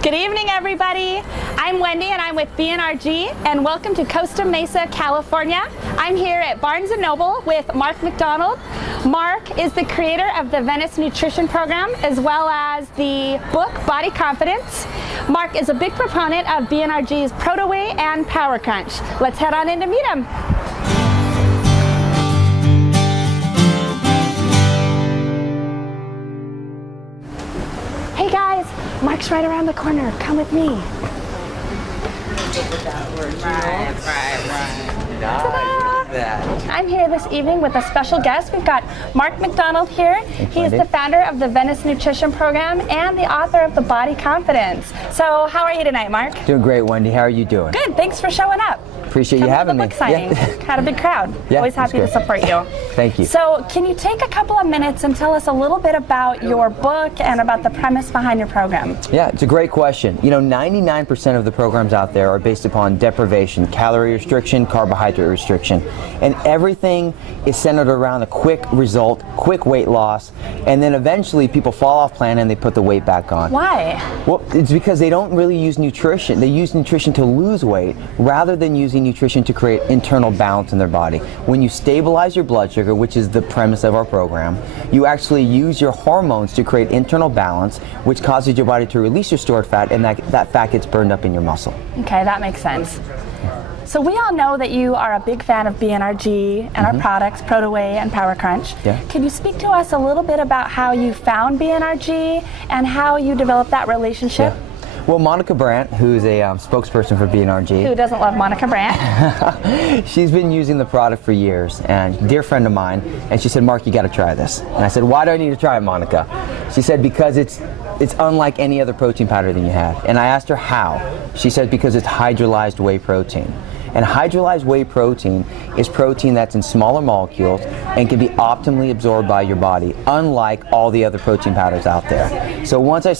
Good evening, everybody. I'm Wendy and I'm with BNRG, and welcome to Costa Mesa, California. I'm here at Barnes & Noble with Mark Macdonald. Mark is the creator of the Venice Nutrition Program as well as the book Body Confidence. Mark is a big proponent of BNRG's Proto-Whey and Power Crunch. Let's head on in to meet him. Hey guys, Mark's right around the corner. Come with me. I'm here this evening with a special guest. We've got Mark Macdonald here. He is the founder of the Venice Nutrition Program and the author of the Body Confidence. So how are you tonight, Mark? Doing great, Wendy. How are you doing? Good. Thanks for showing up. Appreciate you having me. Book signing. Had a big crowd. Yeah, always happy to support you. Thank you. So can you take a couple of minutes and tell us a little bit about your book and about the premise behind your program? Yeah, it's a great question. You know, 99% of the programs out there are based upon deprivation, calorie restriction, carbohydrate restriction, and everything is centered around a quick result, quick weight loss, and then eventually people fall off plan and they put the weight back on. Why? Well, it's because they don't really use nutrition. They use nutrition to lose weight rather than using nutrition to create internal balance in their body. When you stabilize your blood sugar, which is the premise of our program, you actually use your hormones to create internal balance, which causes your body to release your stored fat, and that fat gets burned up in your muscle. Okay, that makes sense. So we all know that you are a big fan of BNRG and our products, Proto-Whey and Power Crunch. Yeah. Can you speak to us a little bit about how you found BNRG and how you developed that relationship? Yeah. Well, Monica Brandt, who's a spokesperson for BNRG. Who doesn't love Monica Brandt? She's been using the product for years, and a dear friend of mine, and she said, Mark, you got to try this. And I said, why do I need to try it, Monica? She said, because it's unlike any other protein powder that you have. And I asked her how. She said, because it's hydrolyzed whey protein. And hydrolyzed whey protein is protein that's in smaller molecules and can be optimally absorbed by your body, unlike all the other protein powders out there. So once I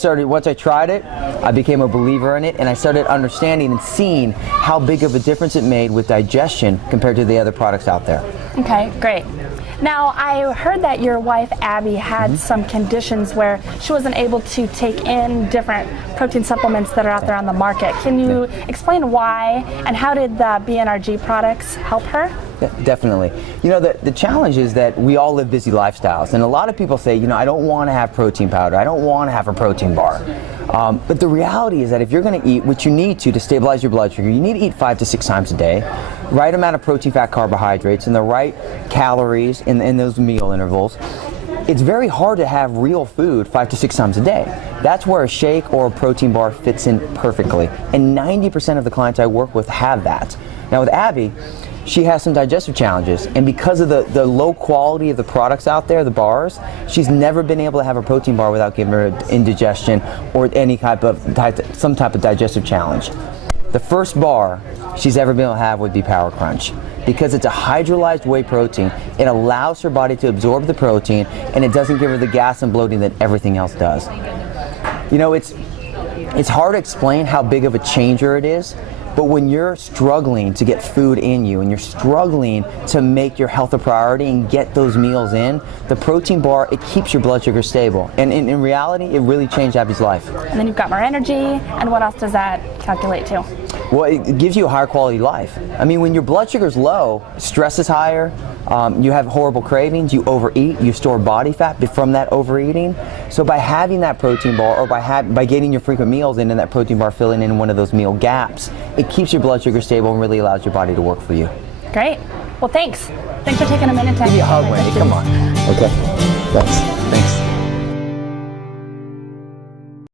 tried it, I became a believer in it, and I started understanding and seeing how big of a difference it made with digestion compared to the other products out there. Okay, great. Now, I heard that your wife, Abby, had some conditions where she wasn't able to take in different protein supplements that are out there on the market. Can you explain why, and how did the BNRG products help her? Yeah, definitely. You know, the challenge is that we all live busy lifestyles, and a lot of people say, you know, I don't want to have protein powder, I don't want to have a protein bar. But the reality is that if you're going to eat what you need to stabilize your blood sugar, you need to eat 5 to 6 times a day, right amount of protein, fat, carbohydrates, and the right calories in those meal intervals. It's very hard to have real food 5 to 6 times a day. That's where a shake or a protein bar fits in perfectly. And 90% of the clients I work with have that. Now with Abby, she has some digestive challenges, and because of the low quality of the products out there, the bars, she's never been able to have a protein bar without giving her indigestion or any some type of digestive challenge. The first bar she's ever been able to have would be Power Crunch. Because it's a hydrolyzed whey protein, it allows her body to absorb the protein, and it doesn't give her the gas and bloating that everything else does. You know, it's hard to explain how big of a changer it is. But when you're struggling to get food in you and you're struggling to make your health a priority and get those meals in, the protein bar, it keeps your blood sugar stable. And in reality, it really changed Abby's life. And then you've got more energy, and what else does that calculate to? Well, it gives you a higher quality life. I mean, when your blood sugar is low, stress is higher, you have horrible cravings, you overeat, you store body fat from that overeating. So by having that protein bar, or by getting your frequent meals in and that protein bar filling in one of those meal gaps, it keeps your blood sugar stable and really allows your body to work for you. Great. Well, thanks. Thanks for taking a minute to give me a hug, Wendy. Come on. Okay. Thanks.